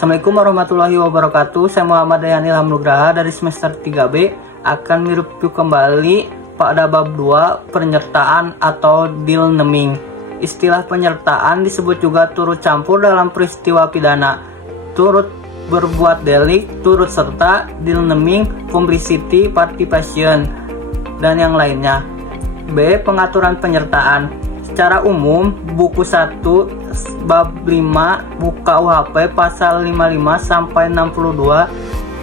Assalamualaikum warahmatullahi wabarakatuh. Saya Muhammad Dayani Ilham Nugraha dari semester 3B akan mereview kembali pada bab 2 penyertaan atau deal naming. Istilah penyertaan disebut juga turut campur dalam peristiwa pidana, turut berbuat delik, turut serta, deal naming, complicity, participation, dan yang lainnya. B. Pengaturan penyertaan. Secara umum, buku 1 bab 5 buku KUHP pasal 55 sampai 62.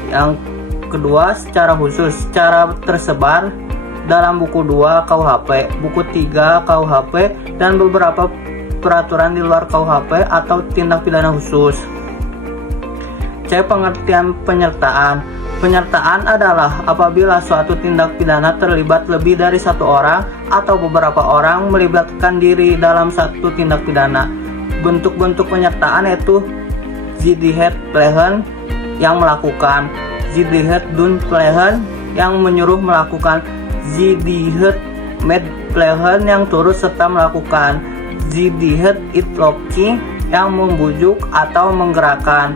Yang kedua, secara khusus, secara tersebar dalam buku 2 KUHP, buku 3 KUHP, dan beberapa peraturan di luar KUHP atau tindak pidana khusus. C. Pengertian penyertaan. Penyertaan adalah apabila suatu tindak pidana terlibat lebih dari satu orang atau beberapa orang melibatkan diri dalam satu tindak pidana. Bentuk-bentuk penyertaan yaitu zijdihed plegen yang melakukan, zijdihed doen plegen yang menyuruh melakukan, zijdihed med plegen yang turut serta melakukan, zijdihed itloki yang membujuk atau menggerakkan,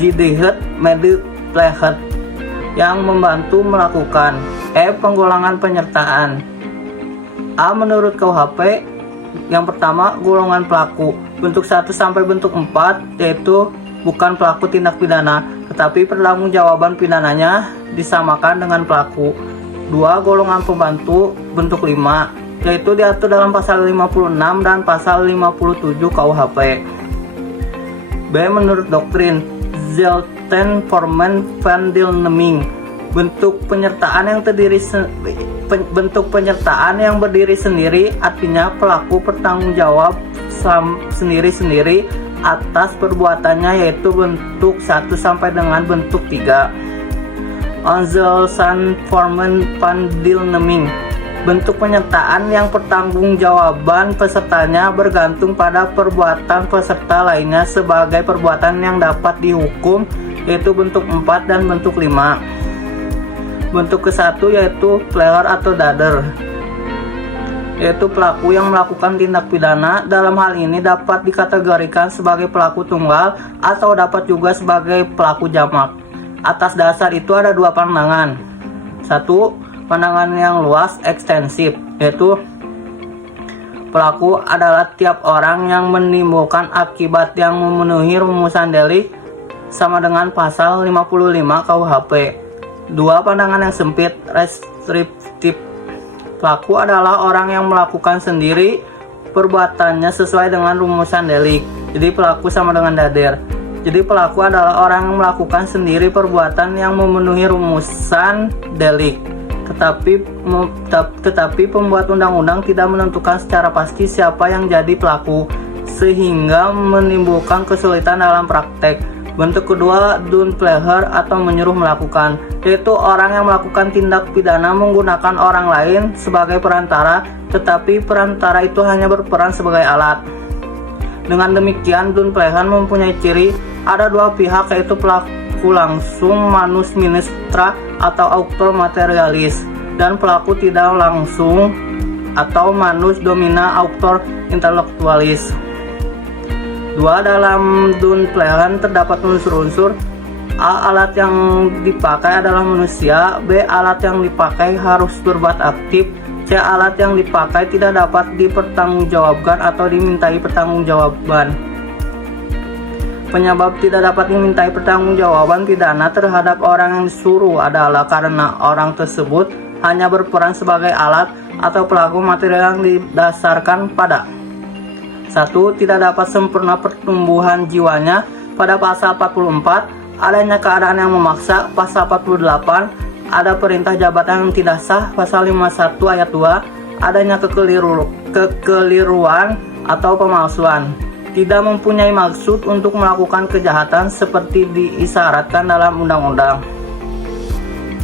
zijdihed mede plegen yang membantu melakukan. E. Penggolongan penyertaan. A. Menurut KUHP, yang pertama, golongan pelaku. Bentuk 1 sampai bentuk 4 yaitu bukan pelaku tindak pidana, tetapi pertanggungjawaban pidananya disamakan dengan pelaku. 2. Golongan pembantu. Bentuk 5 yaitu diatur dalam pasal 56 dan pasal 57 KUHP. B. Menurut doktrin Zelten Formen van Deelneming, bentuk penyertaan yang berdiri sendiri, artinya pelaku bertanggung jawab sendiri-sendiri atas perbuatannya, yaitu bentuk 1 sampai dengan bentuk 3. Onzelsan Formen van Deelneming, bentuk penyertaan yang pertanggungjawaban pesertanya bergantung pada perbuatan peserta lainnya sebagai perbuatan yang dapat dihukum, yaitu bentuk 4 dan bentuk 5. Bentuk ke-1 yaitu player atau dader, yaitu pelaku yang melakukan tindak pidana. Dalam hal ini dapat dikategorikan sebagai pelaku tunggal atau dapat juga sebagai pelaku jamak. Atas dasar itu ada 2 pandangan. 1. Pandangan yang luas ekstensif, yaitu pelaku adalah tiap orang yang menimbulkan akibat yang memenuhi rumusan delik sama dengan pasal 55 KUHP. 2. Pandangan yang sempit restriktif, pelaku adalah orang yang melakukan sendiri perbuatannya sesuai dengan rumusan delik. Jadi pelaku sama dengan dader. Jadi pelaku adalah orang yang melakukan sendiri perbuatan yang memenuhi rumusan delik. Tetapi pembuat undang-undang tidak menentukan secara pasti siapa yang jadi pelaku, sehingga menimbulkan kesulitan dalam praktek. Bentuk kedua, doen plegen atau menyuruh melakukan, yaitu orang yang melakukan tindak pidana menggunakan orang lain sebagai perantara, tetapi perantara itu hanya berperan sebagai alat. Dengan demikian, doen plegen mempunyai ciri ada 2 pihak, yaitu pelaku langsung manus ministra atau auctor materialis, dan pelaku tidak langsung atau manus domina auctor intellectualis. 2. Dalam doen plegen terdapat unsur-unsur: A. Alat yang dipakai adalah manusia. B. Alat yang dipakai harus berbuat aktif. C. Alat yang dipakai tidak dapat dipertanggungjawabkan atau dimintai pertanggungjawaban. Penyebab tidak dapat dimintai pertanggungjawaban pidana terhadap orang yang disuruh adalah karena orang tersebut hanya berperan sebagai alat atau pelaku material yang didasarkan pada 1. Tidak dapat sempurna pertumbuhan jiwanya pada pasal 44, adanya keadaan yang memaksa pasal 48, ada perintah jabatan yang tidak sah pasal 51 ayat 2, adanya kekeliruan atau pemalsuan, tidak mempunyai maksud untuk melakukan kejahatan seperti diisyaratkan dalam undang-undang.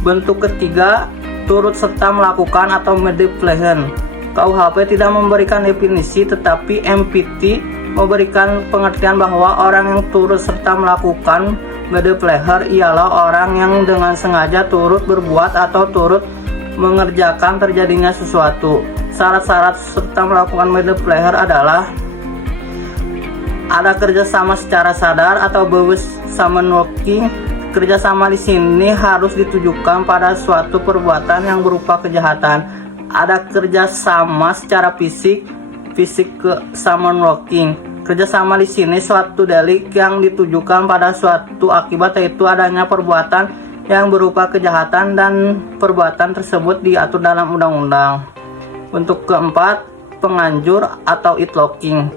Bentuk ketiga, turut serta melakukan atau mede plegen. KUHP tidak memberikan definisi, tetapi MPT memberikan pengertian bahwa orang yang turut serta melakukan mede plegen ialah orang yang dengan sengaja turut berbuat atau turut mengerjakan terjadinya sesuatu. Syarat-syarat serta melakukan mede plegen adalah Ada kerjasama secara sadar atau bersama working. Kerjasama di sini harus ditujukan pada suatu perbuatan yang berupa kejahatan. Ada kerjasama secara fisik ke summon working. Kerjasama di sini suatu delik yang ditujukan pada suatu akibat, yaitu adanya perbuatan yang berupa kejahatan dan perbuatan tersebut diatur dalam undang-undang. Untuk keempat, penganjur atau itlocking,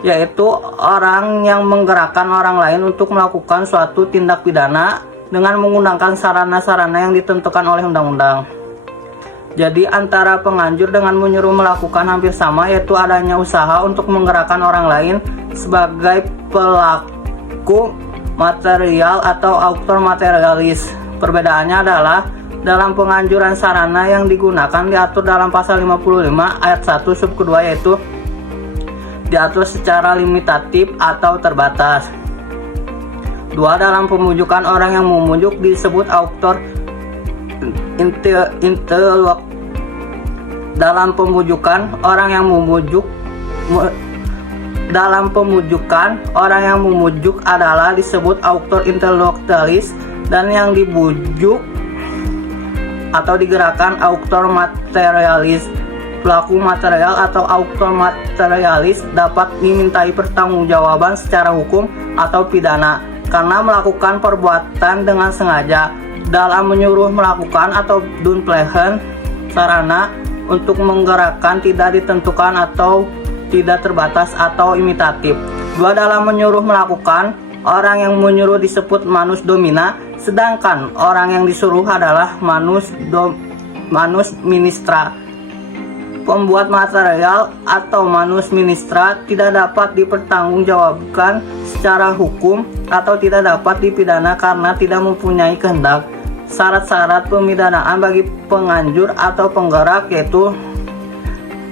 yaitu orang yang menggerakkan orang lain untuk melakukan suatu tindak pidana dengan menggunakan sarana-sarana yang ditentukan oleh undang-undang. Jadi antara penganjur dengan menyuruh melakukan hampir sama, yaitu adanya usaha untuk menggerakkan orang lain sebagai pelaku material atau autor materialis. Perbedaannya adalah dalam penganjuran sarana yang digunakan diatur dalam pasal 55 ayat 1 sub kedua, yaitu diatur secara limitatif atau terbatas. 2. Dalam pemujukan orang yang memujuk disebut autor intelektual. Dalam pemujukan orang yang memujuk adalah disebut autor intelektualis, dan yang dibujuk atau digerakkan autor materialis. Pelaku material atau autor materialis dapat dimintai pertanggungjawaban secara hukum atau pidana karena melakukan perbuatan dengan sengaja dalam menyuruh melakukan atau dunplehen sarana untuk menggerakkan tidak ditentukan atau tidak terbatas atau imitatif. 2. Dalam menyuruh melakukan, orang yang menyuruh disebut manus domina, sedangkan orang yang disuruh adalah manus ministra. Pembuat material atau manus ministra tidak dapat dipertanggungjawabkan secara hukum atau tidak dapat dipidana karena tidak mempunyai kehendak. Syarat-syarat pemidanaan bagi penganjur atau penggerak yaitu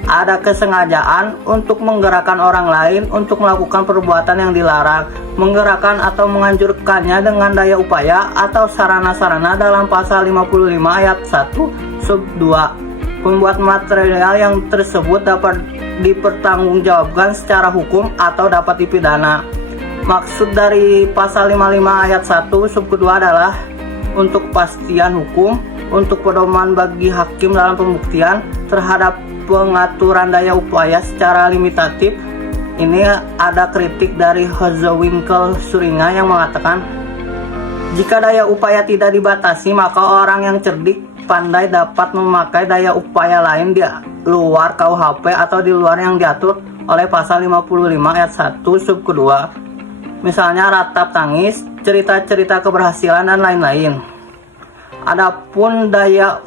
ada kesengajaan untuk menggerakkan orang lain untuk melakukan perbuatan yang dilarang, menggerakkan atau menganjurkannya dengan daya upaya atau sarana-sarana dalam pasal 55 ayat 1 sub 2. Pembuat material yang tersebut dapat dipertanggungjawabkan secara hukum atau dapat dipidana. Maksud dari pasal 55 ayat 1 sub kedua adalah untuk kepastian hukum, untuk pedoman bagi hakim dalam pembuktian terhadap pengaturan daya upaya secara limitatif. Ini ada kritik dari Hozewinkel Suringa yang mengatakan, jika daya upaya tidak dibatasi, maka orang yang cerdik pandai dapat memakai daya upaya lain di luar KUHP atau di luar yang diatur oleh pasal 55 ayat 1 sub kedua. Misalnya ratap tangis, cerita-cerita keberhasilan dan lain-lain. Adapun daya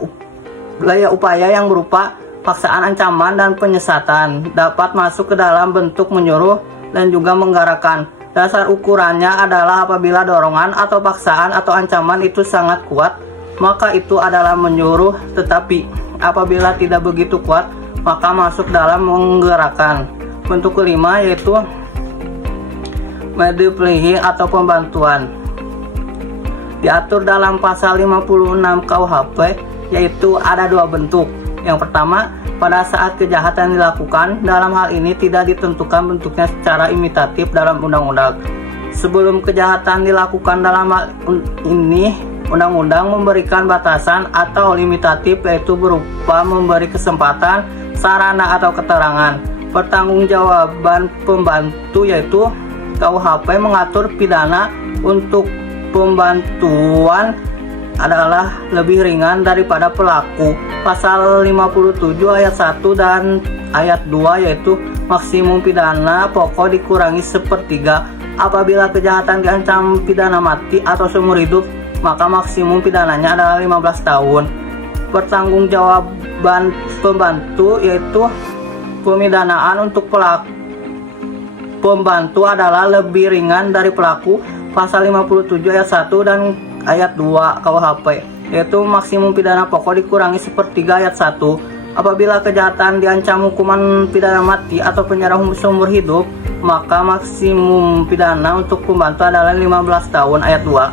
upaya yang berupa paksaan, ancaman, dan penyesatan dapat masuk ke dalam bentuk menyuruh dan juga menggerakkan. Dasar ukurannya adalah apabila dorongan atau paksaan atau ancaman itu sangat kuat, maka itu adalah menyuruh, tetapi apabila tidak begitu kuat, maka masuk dalam menggerakkan. Bentuk kelima yaitu mediplehi atau pembantuan. Diatur dalam pasal 56 KUHP, yaitu ada dua bentuk. Yang pertama, pada saat kejahatan dilakukan, dalam hal ini tidak ditentukan bentuknya secara imitatif dalam undang-undang. Sebelum kejahatan dilakukan, dalam hal ini undang-undang memberikan batasan atau limitatif, yaitu berupa memberi kesempatan, sarana atau keterangan. Pertanggungjawaban pembantu yaitu KUHP mengatur pidana untuk pembantuan adalah lebih ringan daripada pelaku. Pasal 57 ayat 1 dan ayat 2 yaitu maksimum pidana pokok dikurangi sepertiga. Apabila kejahatan diancam pidana mati atau seumur hidup, maka maksimum pidananya adalah 15 tahun. Pertanggungjawaban pembantu yaitu pemidanaan untuk pelaku pembantu adalah lebih ringan dari pelaku. Pasal 57 ayat 1 dan ayat 2 KUHP yaitu maksimum pidana pokok dikurangi sepertiga ayat 1. Apabila kejahatan diancam hukuman pidana mati atau penjara seumur hidup, maka maksimum pidana untuk pembantu adalah 15 tahun ayat 2.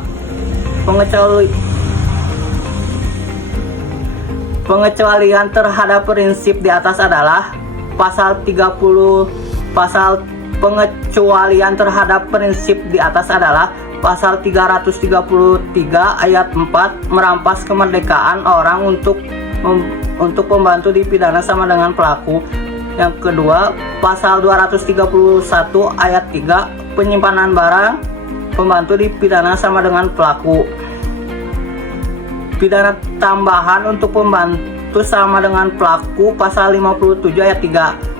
Pengecualian terhadap prinsip di atas adalah pasal 30 Pengecualian terhadap prinsip di atas adalah pasal 333 ayat 4 merampas kemerdekaan orang untuk pembantu dipidana sama dengan pelaku. Yang kedua, pasal 231 ayat 3 penyimpanan barang pembantu dipidana sama dengan pelaku. Pidana tambahan untuk pembantu sama dengan pelaku pasal 57 ayat 3.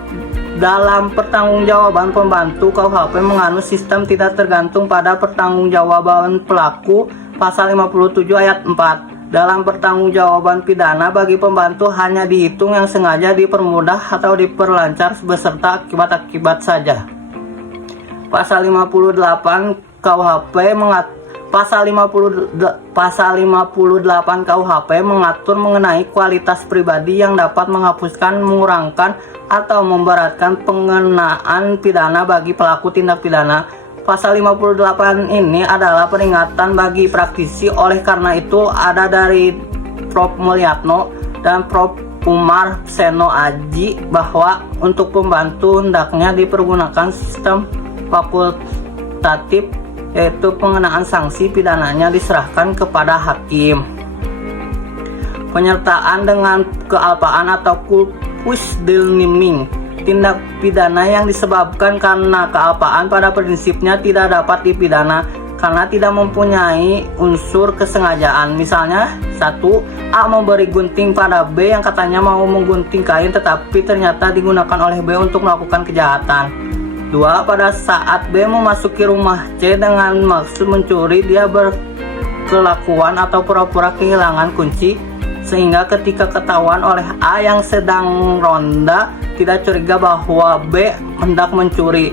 Dalam pertanggungjawaban pembantu, KUHP menganut sistem tidak tergantung pada pertanggungjawaban pelaku pasal 57 ayat 4. Dalam pertanggungjawaban pidana bagi pembantu hanya dihitung yang sengaja dipermudah atau diperlancar beserta akibat-akibat saja. Pasal 58 KUHP Pasal 58 KUHP mengatur mengenai kualitas pribadi yang dapat menghapuskan, mengurangkan, atau memberatkan pengenaan pidana bagi pelaku tindak pidana. Pasal 58 ini adalah peringatan bagi praktisi, oleh karena itu ada dari Prof. Mulyatno dan Prof. Umar Seno Aji bahwa untuk pembantu hendaknya dipergunakan sistem fakultatif, yaitu pengenaan sanksi pidananya diserahkan kepada hakim. Penyertaan dengan kealpaan atau culpus delimning, tindak pidana yang disebabkan karena kealpaan pada prinsipnya tidak dapat dipidana karena tidak mempunyai unsur kesengajaan. Misalnya, 1. A memberi gunting pada B yang katanya mau menggunting kain tetapi ternyata digunakan oleh B untuk melakukan kejahatan. 2. Pada saat B memasuki rumah C dengan maksud mencuri, dia berkelakuan atau pura-pura kehilangan kunci, sehingga ketika ketahuan oleh A yang sedang ronda tidak curiga bahwa B hendak mencuri.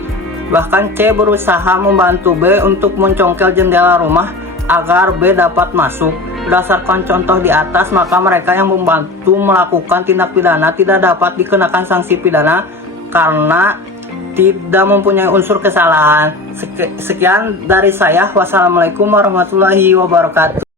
Bahkan C berusaha membantu B untuk mencongkel jendela rumah agar B dapat masuk. Berdasarkan contoh di atas, maka mereka yang membantu melakukan tindak pidana tidak dapat dikenakan sanksi pidana karena tidak mempunyai unsur kesalahan. Sekian dari saya. Wassalamualaikum warahmatullahi wabarakatuh.